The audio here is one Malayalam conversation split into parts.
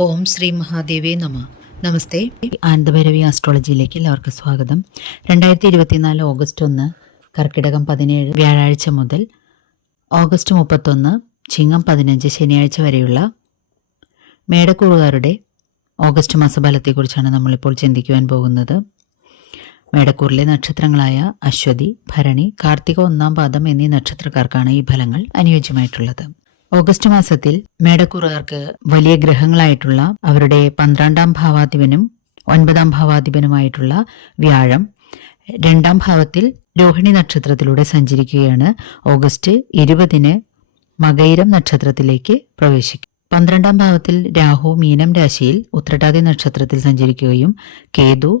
ഓം ശ്രീ മഹാദേവേ നമ. നമസ്തേ. ആനന്ദഭൈരവി ആസ്ട്രോളജിയിലേക്ക് എല്ലാവർക്കും സ്വാഗതം. രണ്ടായിരത്തി ഇരുപത്തിനാല് ഓഗസ്റ്റ് ഒന്ന് കർക്കിടകം പതിനേഴ് വ്യാഴാഴ്ച മുതൽ ഓഗസ്റ്റ് മുപ്പത്തൊന്ന് ചിങ്ങം പതിനഞ്ച് ശനിയാഴ്ച വരെയുള്ള മേടക്കൂറുകാരുടെ ഓഗസ്റ്റ് മാസഫലത്തെക്കുറിച്ചാണ് നമ്മളിപ്പോൾ ചിന്തിക്കുവാൻ പോകുന്നത്. മേടക്കൂറിലെ നക്ഷത്രങ്ങളായ അശ്വതി ഭരണി കാർത്തിക ഒന്നാം പാദം എന്നീ നക്ഷത്രക്കാർക്കാണ് ഈ ഫലങ്ങൾ അനുയോജ്യമായിട്ടുള്ളത്. ഓഗസ്റ്റ് മാസത്തിൽ മേടക്കുറകർക്ക് വലിയ ഗ്രഹങ്ങളായിട്ടുള്ള അവരുടെ പന്ത്രണ്ടാം ഭാവാധിപനും ഒൻപതാം ഭാവാധിപനുമായിട്ടുള്ള വ്യാഴം രണ്ടാം ഭാവത്തിൽ രോഹിണി നക്ഷത്രത്തിലൂടെ സഞ്ചരിക്കുകയാണ് ഓഗസ്റ്റ് ഇരുപതിന് മകൈരം നക്ഷത്രത്തിലേക്ക് പ്രവേശിക്കും. പന്ത്രണ്ടാം ഭാവത്തിൽ രാഹു മീനം രാശിയിൽ ഉത്രട്ടാതി നക്ഷത്രത്തിൽ സഞ്ചരിക്കുകയും കേതു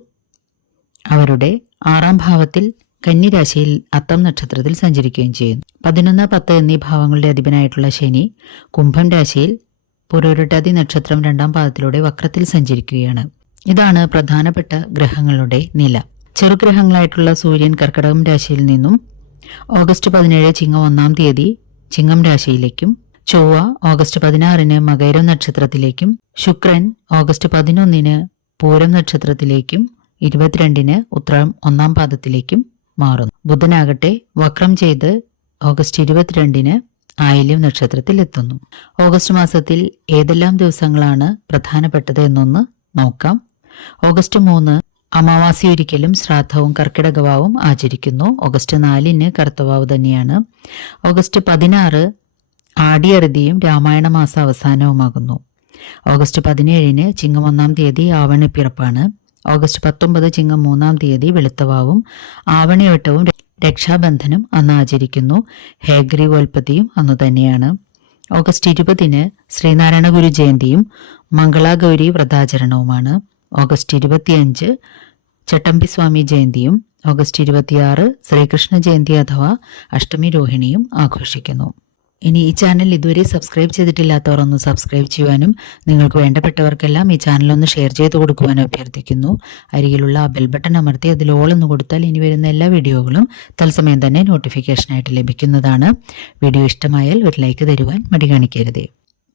അവരുടെ ആറാം ഭാവത്തിൽ കന്നിരാശിയിൽ അത്തം നക്ഷത്രത്തിൽ സഞ്ചരിക്കുകയും ചെയ്യുന്നു. പതിനൊന്ന് പത്ത് എന്നീ ഭാവങ്ങളുടെ അധിപനായിട്ടുള്ള ശനി കുംഭം രാശിയിൽ പുരോരുട്ടാതി നക്ഷത്രം രണ്ടാം പാദത്തിലൂടെ വക്രത്തിൽ സഞ്ചരിക്കുകയാണ്. ഇതാണ് പ്രധാനപ്പെട്ട ഗ്രഹങ്ങളുടെ നില. ചെറുഗ്രഹങ്ങളായിട്ടുള്ള സൂര്യൻ കർക്കടകം രാശിയിൽ നിന്നും ഓഗസ്റ്റ് പതിനേഴ് ചിങ്ങം ഒന്നാം തീയതി ചിങ്ങം രാശിയിലേക്കും ചൊവ്വ ഓഗസ്റ്റ് പതിനാറിന് മകൈരം നക്ഷത്രത്തിലേക്കും ശുക്രൻ ഓഗസ്റ്റ് പതിനൊന്നിന് പൂരം നക്ഷത്രത്തിലേക്കും ഇരുപത്തിരണ്ടിന് ഉത്രം ഒന്നാം പാദത്തിലേക്കും മാറുന്നു. ബുധനാകട്ടെ വക്രം ചെയ്ത് ഓഗസ്റ്റ് ഇരുപത്തിരണ്ടിന് ആയില്യം നക്ഷത്രത്തിൽ എത്തുന്നു ഓഗസ്റ്റ് മാസത്തിൽ ഏതെല്ലാം ദിവസങ്ങളാണ് പ്രധാനപ്പെട്ടത് എന്നൊന്ന് നോക്കാം. ഓഗസ്റ്റ് മൂന്ന് അമാവാസി ഒരിക്കലും ശ്രാദ്ധവും കർക്കിടകവാവും ആചരിക്കുന്നു. ഓഗസ്റ്റ് നാലിന് കർത്തവാവ് തന്നെയാണ്. ഓഗസ്റ്റ് പതിനാറ് ആടിയറുതിയും രാമായണ മാസ അവസാനവുമാകുന്നു ഓഗസ്റ്റ് പതിനേഴിന് ചിങ്ങം ഒന്നാം തീയതി ആവണപ്പിറപ്പാണ്. ഓഗസ്റ്റ് പത്തൊമ്പത് ചിങ്ങം മൂന്നാം തീയതി വെളുത്തവാവും. ആവണിവട്ടവും രക്ഷാബന്ധനം അന്ന് ആചരിക്കുന്നു. ഹേഗ്രീവോൽപത്തിയും അന്നു തന്നെയാണ്. ഓഗസ്റ്റ് ഇരുപതിന് ശ്രീനാരായണ ഗുരു ജയന്തിയും മംഗളാഗൗരി വ്രതാചരണവുമാണ്. ഓഗസ്റ്റ് ഇരുപത്തിയഞ്ച് ചട്ടമ്പിസ്വാമി ജയന്തിയും ഓഗസ്റ്റ് ഇരുപത്തിയാറ് ശ്രീകൃഷ്ണ ജയന്തി അഥവാ അഷ്ടമി രോഹിണിയും ആഘോഷിക്കുന്നു. ഇനി ഈ ചാനൽ ഇതുവരെ സബ്സ്ക്രൈബ് ചെയ്തിട്ടില്ലാത്തവർ ഒന്ന് സബ്സ്ക്രൈബ് ചെയ്യുവാനും നിങ്ങൾക്ക് വേണ്ടപ്പെട്ടവർക്കെല്ലാം ഈ ചാനൽ ഒന്ന് ഷെയർ ചെയ്ത് കൊടുക്കുവാനും അഭ്യർത്ഥിക്കുന്നു. അരികിലുള്ള ആ ബെൽ ബട്ടൺ അമർത്തി അതിൽ ഓൾ കൊടുത്താൽ ഇനി വരുന്ന എല്ലാ വീഡിയോകളും തത്സമയം തന്നെ നോട്ടിഫിക്കേഷനായിട്ട് ലഭിക്കുന്നതാണ്. വീഡിയോ ഇഷ്ടമായാൽ ഒരു ലൈക്ക് തരുവാൻ മടി കാണിക്കരുതേ.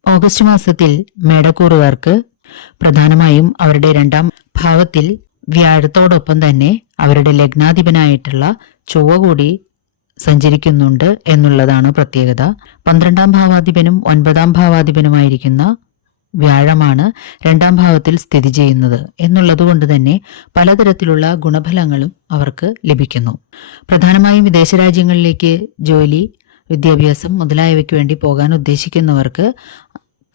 ഓഗസ്റ്റ് മാസത്തിൽ മേടക്കൂറുകാർക്ക് പ്രധാനമായും അവരുടെ രണ്ടാം ഭാവത്തിൽ വ്യാഴത്തോടൊപ്പം തന്നെ അവരുടെ ലഗ്നാധിപനായിട്ടുള്ള ചൊവ്വ കൂടി സഞ്ചരിക്കുന്നുണ്ട് എന്നുള്ളതാണ് പ്രത്യേകത. പന്ത്രണ്ടാം ഭാവാധിപനും ഒൻപതാം ഭാവാധിപനുമായിരിക്കുന്ന വ്യാഴമാണ് രണ്ടാം ഭാവത്തിൽ സ്ഥിതി ചെയ്യുന്നത് എന്നുള്ളതുകൊണ്ട് തന്നെ പലതരത്തിലുള്ള ഗുണഫലങ്ങളും അവർക്ക് ലഭിക്കുന്നു. പ്രധാനമായും വിദേശ രാജ്യങ്ങളിലേക്ക് ജോലി വിദ്യാഭ്യാസം മുതലായവയ്ക്ക് വേണ്ടി പോകാൻ ഉദ്ദേശിക്കുന്നവർക്ക്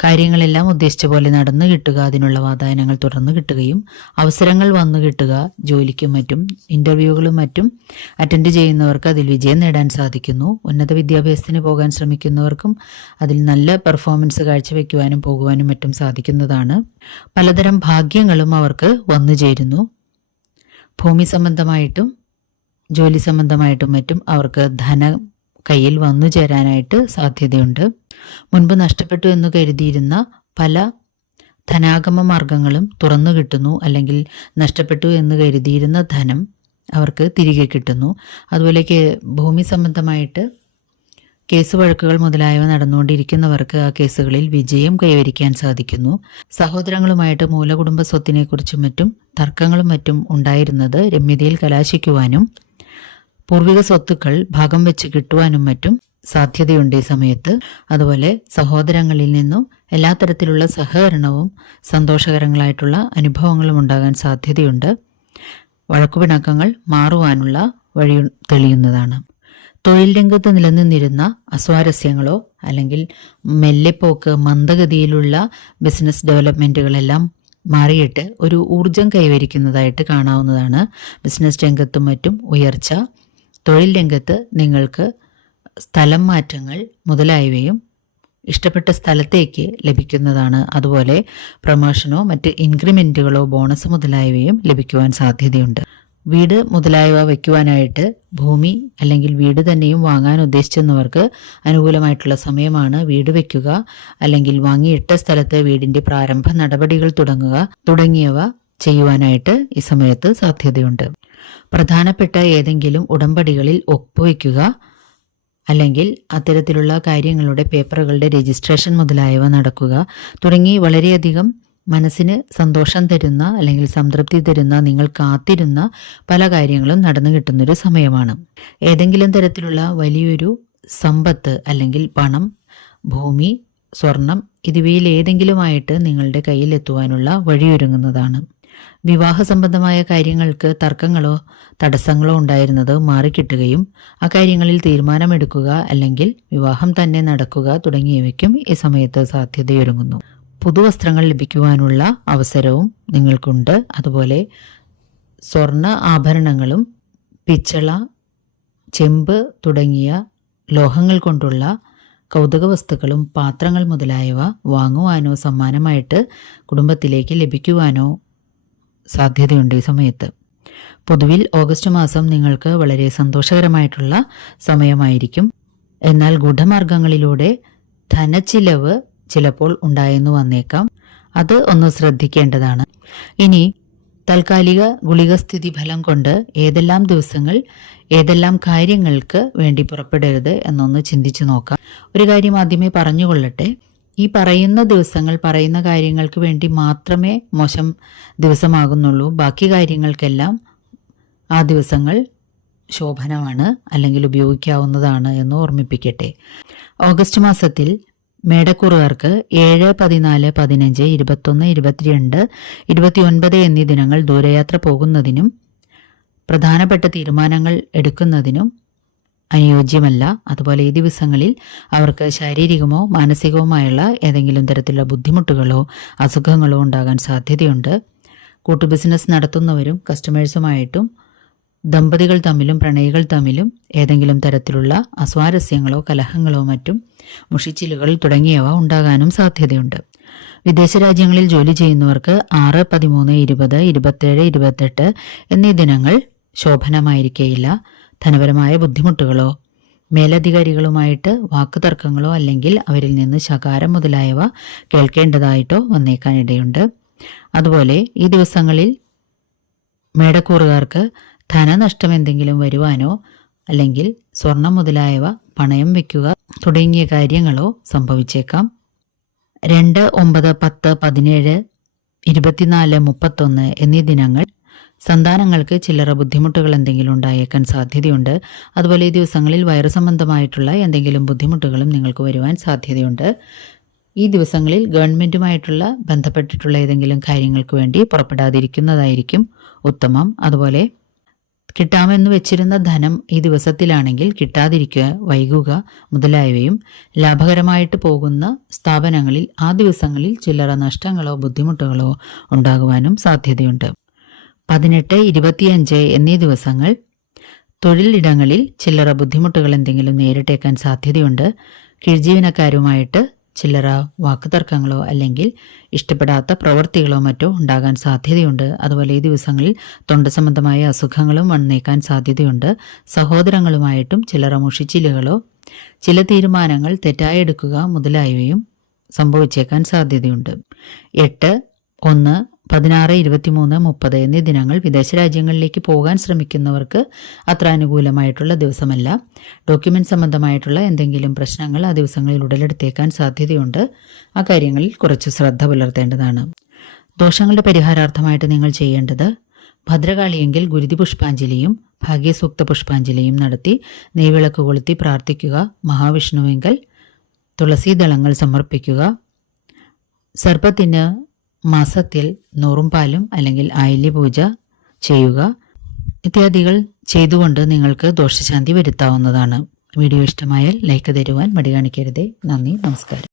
കാര്യങ്ങളെല്ലാം ഉദ്ദേശിച്ച പോലെ നടന്നു കിട്ടുക അതിനുള്ള വാതായനങ്ങൾ തുടർന്ന് കിട്ടുകയും അവസരങ്ങൾ വന്നു കിട്ടുക ജോലിക്കും മറ്റും ഇന്റർവ്യൂകളും മറ്റും അറ്റൻഡ് ചെയ്യുന്നവർക്ക് അതിൽ വിജയം നേടാൻ സാധിക്കുന്നു. ഉന്നത വിദ്യാഭ്യാസത്തിന് പോകാൻ ശ്രമിക്കുന്നവർക്കും അതിൽ നല്ല പെർഫോമൻസ് കാഴ്ചവെക്കുവാനും പോകുവാനും മറ്റും സാധിക്കുന്നതാണ്. പലതരം ഭാഗ്യങ്ങളും അവർക്ക് വന്നു ചേരുന്നു. ഭൂമി സംബന്ധമായിട്ടും ജോലി സംബന്ധമായിട്ടും മറ്റും അവർക്ക് ധനം കയ്യിൽ വന്നു ചേരാനായിട്ട് സാധ്യതയുണ്ട്. മുൻപ് നഷ്ടപ്പെട്ടു എന്ന് കരുതിയിരുന്ന പല ധനാഗമ മാർഗങ്ങളും തുറന്നു കിട്ടുന്നു അല്ലെങ്കിൽ നഷ്ടപ്പെട്ടു എന്ന് കരുതിയിരുന്ന ധനം അവർക്ക് തിരികെ കിട്ടുന്നു. അതുപോലെ ഭൂമി സംബന്ധമായിട്ട് കേസ് വഴക്കുകൾ മുതലായവ നടന്നുകൊണ്ടിരിക്കുന്നവർക്ക് ആ കേസുകളിൽ വിജയം കൈവരിക്കാൻ സാധിക്കുന്നു. സഹോദരങ്ങളുമായിട്ട് മൂലകുടുംബ സ്വത്തിനെക്കുറിച്ചും മറ്റും തർക്കങ്ങളും മറ്റും ഉണ്ടായിരുന്നത് രമ്യതയിൽ കലാശിക്കുവാനും പൂർവിക സ്വത്തുക്കൾ ഭാഗം വെച്ച് കിട്ടുവാനും മറ്റും സാധ്യതയുണ്ട് ഈ സമയത്ത്. അതുപോലെ സഹോദരങ്ങളിൽ നിന്നും എല്ലാ തരത്തിലുള്ള സഹകരണവും സന്തോഷകരങ്ങളായിട്ടുള്ള അനുഭവങ്ങളും ഉണ്ടാകാൻ സാധ്യതയുണ്ട്. വഴക്കുപിണക്കങ്ങൾ മാറുവാനുള്ള വഴി തെളിയുന്നതാണ്. തൊഴിൽ രംഗത്ത് നിലനിന്നിരുന്ന അസ്വാരസ്യങ്ങളോ അല്ലെങ്കിൽ മെല്ലെപ്പോക്ക് മന്ദഗതിയിലുള്ള ബിസിനസ് ഡെവലപ്മെന്റുകളെല്ലാം മാറിയിട്ട് ഒരു ഊർജം കൈവരിക്കുന്നതായിട്ട് കാണാവുന്നതാണ് ബിസിനസ് രംഗത്തും മറ്റും ഉയർച്ച. തൊഴിൽ രംഗത്ത് നിങ്ങൾക്ക് സ്ഥലം മാറ്റങ്ങൾ മുതലായവയും ഇഷ്ടപ്പെട്ട സ്ഥലത്തേക്ക് ലഭിക്കുന്നതാണ്. അതുപോലെ പ്രമോഷനോ മറ്റ് ഇൻക്രിമെന്റുകളോ ബോണസ് മുതലായവയും ലഭിക്കുവാൻ സാധ്യതയുണ്ട്. വീട് മുതലായവ വയ്ക്കുവാനായിട്ട് ഭൂമി അല്ലെങ്കിൽ വീട് തന്നെയും വാങ്ങാൻ ഉദ്ദേശിച്ചെന്നവർക്ക് അനുകൂലമായിട്ടുള്ള സമയമാണ് വീട് വയ്ക്കുക അല്ലെങ്കിൽ വാങ്ങിയിട്ട സ്ഥലത്ത് വീടിന്റെ പ്രാരംഭ നടപടികൾ തുടങ്ങുക തുടങ്ങിയവ ചെയ്യുവാനായിട്ട് ഈ സമയത്ത് സാധ്യതയുണ്ട്. പ്രധാനപ്പെട്ട ഏതെങ്കിലും ഉടമ്പടികളിൽ ഒപ്പുവയ്ക്കുക അല്ലെങ്കിൽ അത്തരത്തിലുള്ള കാര്യങ്ങളുടെ പേപ്പറുകളുടെ രജിസ്ട്രേഷൻ മുതലായവ നടക്കുക. തുടങ്ങി വളരെയധികം മനസ്സിന് സന്തോഷം തരുന്ന അല്ലെങ്കിൽ സംതൃപ്തി തരുന്ന നിങ്ങൾ കാത്തിരുന്ന പല കാര്യങ്ങളും നടന്നു കിട്ടുന്നൊരു സമയമാണ്. ഏതെങ്കിലും തരത്തിലുള്ള വലിയൊരു സമ്പത്ത് അല്ലെങ്കിൽ പണം ഭൂമി സ്വർണം ഇതിവയിൽ ഏതെങ്കിലുമായിട്ട് നിങ്ങളുടെ കയ്യിൽ എത്തുവാനുള്ള വഴിയൊരുങ്ങുന്നതാണ്. വിവാഹ സംബന്ധമായ കാര്യങ്ങൾക്ക് തർക്കങ്ങളോ തടസ്സങ്ങളോ ഉണ്ടായിരുന്നത് മാറിക്കിട്ടുകയും അക്കാര്യങ്ങളിൽ കാര്യങ്ങളിൽ തീരുമാനമെടുക്കുക അല്ലെങ്കിൽ വിവാഹം തന്നെ നടക്കുക തുടങ്ങിയവയ്ക്കും ഈ സമയത്ത് സാധ്യതയൊരുങ്ങുന്നു. പുതുവസ്ത്രങ്ങൾ ലഭിക്കുവാനുള്ള അവസരവും നിങ്ങൾക്കുണ്ട്. അതുപോലെ സ്വർണ ആഭരണങ്ങളും പിച്ചള ചെമ്പ് തുടങ്ങിയ ലോഹങ്ങൾ കൊണ്ടുള്ള കൗതുക വസ്തുക്കളും പാത്രങ്ങൾ മുതലായവ വാങ്ങുവാനോ സമ്മാനമായിട്ട് കുടുംബത്തിലേക്ക് ലഭിക്കുവാനോ സാധ്യതയുണ്ട് ഈ സമയത്ത്. പൊതുവിൽ ഓഗസ്റ്റ് മാസം നിങ്ങൾക്ക് വളരെ സന്തോഷകരമായിട്ടുള്ള സമയമായിരിക്കും. എന്നാൽ ഗൂഢമാർഗങ്ങളിലൂടെ ധനച്ചിലവ് ചിലപ്പോൾ ഉണ്ടായെന്ന് വന്നേക്കാം. അത് ഒന്ന് ശ്രദ്ധിക്കേണ്ടതാണ്. ഇനി താൽക്കാലിക ഗുളികസ്ഥിതി ഫലം കൊണ്ട് ഏതെല്ലാം ദിവസങ്ങൾ ഏതെല്ലാം കാര്യങ്ങൾക്ക് വേണ്ടി പുറപ്പെടരുത് എന്നൊന്ന് ചിന്തിച്ചു നോക്കാം. ഒരു കാര്യം ആദ്യമേ പറഞ്ഞുകൊള്ളട്ടെ. ഈ പറയുന്ന ദിവസങ്ങൾ പറയുന്ന കാര്യങ്ങൾക്ക് വേണ്ടി മാത്രമേ മോശം ദിവസമാകുന്നുള്ളൂ. ബാക്കി കാര്യങ്ങൾക്കെല്ലാം ആ ദിവസങ്ങൾ ശോഭനമാണ് അല്ലെങ്കിൽ ഉപയോഗിക്കാവുന്നതാണ് എന്ന് ഓർമ്മിപ്പിക്കട്ടെ. ഓഗസ്റ്റ് മാസത്തിൽ മേടക്കുറുകാർക്ക് ഏഴ് പതിനാല് പതിനഞ്ച് ഇരുപത്തൊന്ന് ഇരുപത്തിരണ്ട് ഇരുപത്തിയൊൻപത് എന്നീ ദിനങ്ങൾ ദൂരയാത്ര പോകുന്നതിനും പ്രധാനപ്പെട്ട തീരുമാനങ്ങൾ എടുക്കുന്നതിനും അനുയോജ്യമല്ല. അതുപോലെ ഈ ദിവസങ്ങളിൽ അവർക്ക് ശാരീരികമോ മാനസികവുമായുള്ള ഏതെങ്കിലും തരത്തിലുള്ള ബുദ്ധിമുട്ടുകളോ അസുഖങ്ങളോ ഉണ്ടാകാൻ സാധ്യതയുണ്ട്. കൂട്ടു ബിസിനസ് നടത്തുന്നവരും കസ്റ്റമേഴ്സുമായിട്ടും ദമ്പതികൾ തമ്മിലും പ്രണയികൾ തമ്മിലും ഏതെങ്കിലും തരത്തിലുള്ള അസ്വാരസ്യങ്ങളോ കലഹങ്ങളോ മറ്റും മുഷിച്ചിലുകൾ തുടങ്ങിയവ ഉണ്ടാകാനും സാധ്യതയുണ്ട്. വിദേശ രാജ്യങ്ങളിൽ ജോലി ചെയ്യുന്നവർക്ക് ആറ് പതിമൂന്ന് ഇരുപത് ഇരുപത്തേഴ് ഇരുപത്തെട്ട് എന്നീ ദിനങ്ങൾ ശോഭനമായിരിക്കേയില്ല. ധനപരമായ ബുദ്ധിമുട്ടുകളോ മേലധികാരികളുമായിട്ട് വാക്കുതർക്കങ്ങളോ അല്ലെങ്കിൽ അവരിൽ നിന്ന് ശകാരം മുതലായവ കേൾക്കേണ്ടതായിട്ടോ വന്നേക്കാനിടയുണ്ട് അതുപോലെ ഈ ദിവസങ്ങളിൽ മേടക്കൂറുകാർക്ക് ധനനഷ്ടം എന്തെങ്കിലും വരുവാനോ അല്ലെങ്കിൽ സ്വർണം മുതലായവ പണയം വയ്ക്കുക തുടങ്ങിയ കാര്യങ്ങളോ സംഭവിച്ചേക്കാം. രണ്ട് ഒമ്പത് പത്ത് പതിനേഴ് ഇരുപത്തിനാല് മുപ്പത്തൊന്ന് എന്നീ ദിനങ്ങൾ സന്താനങ്ങൾക്ക് ചില്ലറ ബുദ്ധിമുട്ടുകൾ എന്തെങ്കിലും ഉണ്ടായേക്കാൻ സാധ്യതയുണ്ട്. അതുപോലെ ഈ ദിവസങ്ങളിൽ വയറു സംബന്ധമായിട്ടുള്ള എന്തെങ്കിലും ബുദ്ധിമുട്ടുകളും നിങ്ങൾക്ക് വരുവാൻ സാധ്യതയുണ്ട്. ഈ ദിവസങ്ങളിൽ ഗവൺമെന്റുമായിട്ടുള്ള ബന്ധപ്പെട്ടിട്ടുള്ള ഏതെങ്കിലും കാര്യങ്ങൾക്ക് വേണ്ടി പുറപ്പെടാതിരിക്കുന്നതായിരിക്കും ഉത്തമം. അതുപോലെ കിട്ടാമെന്ന് വെച്ചിരുന്ന ധനം ഈ ദിവസത്തിലാണെങ്കിൽ കിട്ടാതിരിക്കുക വൈകുക മുതലായവയും ലാഭകരമായിട്ട് പോകുന്ന സ്ഥാപനങ്ങളിൽ ആ ദിവസങ്ങളിൽ ചില്ലറ നഷ്ടങ്ങളോ ബുദ്ധിമുട്ടുകളോ ഉണ്ടാകുവാനും സാധ്യതയുണ്ട്. പതിനെട്ട് ഇരുപത്തിയഞ്ച് എന്നീ ദിവസങ്ങൾ തൊഴിലിടങ്ങളിൽ ചില്ലറ ബുദ്ധിമുട്ടുകൾ എന്തെങ്കിലും നേരിട്ടേക്കാൻ സാധ്യതയുണ്ട്. കീഴ്ജീവനക്കാരുമായിട്ട് ചില്ലറ വാക്കുതർക്കങ്ങളോ അല്ലെങ്കിൽ ഇഷ്ടപ്പെടാത്ത പ്രവൃത്തികളോ മറ്റോ ഉണ്ടാകാൻ സാധ്യതയുണ്ട്. അതുപോലെ ഈ ദിവസങ്ങളിൽ തൊണ്ട സംബന്ധമായ അസുഖങ്ങളും വന്നേക്കാൻ സാധ്യതയുണ്ട്. സഹോദരങ്ങളുമായിട്ടും ചില്ലറ മുഷിച്ചിലുകളോ ചില തീരുമാനങ്ങൾ തെറ്റായി എടുക്കുക മുതലായവയും സംഭവിച്ചേക്കാൻ സാധ്യതയുണ്ട്. എട്ട് ഒന്ന് പതിനാറ് ഇരുപത്തിമൂന്ന് മുപ്പത് എന്നീ ദിനങ്ങൾ വിദേശ രാജ്യങ്ങളിലേക്ക് പോകാൻ ശ്രമിക്കുന്നവർക്ക് അത്ര അനുകൂലമായിട്ടുള്ള ദിവസമല്ല. ഡോക്യുമെന്റ് സംബന്ധമായിട്ടുള്ള എന്തെങ്കിലും പ്രശ്നങ്ങൾ ആ ദിവസങ്ങളിൽ ഉടലെടുത്തേക്കാൻ സാധ്യതയുണ്ട്. ആ കാര്യങ്ങളിൽ കുറച്ച് ശ്രദ്ധ പുലർത്തേണ്ടതാണ്. ദോഷങ്ങളുടെ പരിഹാരാർത്ഥമായിട്ട് നിങ്ങൾ ചെയ്യേണ്ടത് ഭദ്രകാളിയെങ്കിൽ ഗുരുതി പുഷ്പാഞ്ജലിയും ഭാഗ്യസൂക്ത പുഷ്പാഞ്ജലിയും നടത്തി നെയ്വിളക്ക് കൊളുത്തി പ്രാർത്ഥിക്കുക മഹാവിഷ്ണുവെങ്കിൽ തുളസീദളങ്ങൾ സമർപ്പിക്കുക സർപ്പത്തിന് മാസത്തിൽ നൂറും പാലും അല്ലെങ്കിൽ അയലി പൂജ ചെയ്യുക. ഇത്യാദികൾ ചെയ്തുകൊണ്ട് നിങ്ങൾക്ക് ദോഷശാന്തി വരുത്താവുന്നതാണ്. വീഡിയോ ഇഷ്ടമായാൽ ലൈക്ക് തരുവാൻ മടി കാണിക്കരുതേ. നന്ദി നമസ്കാരം.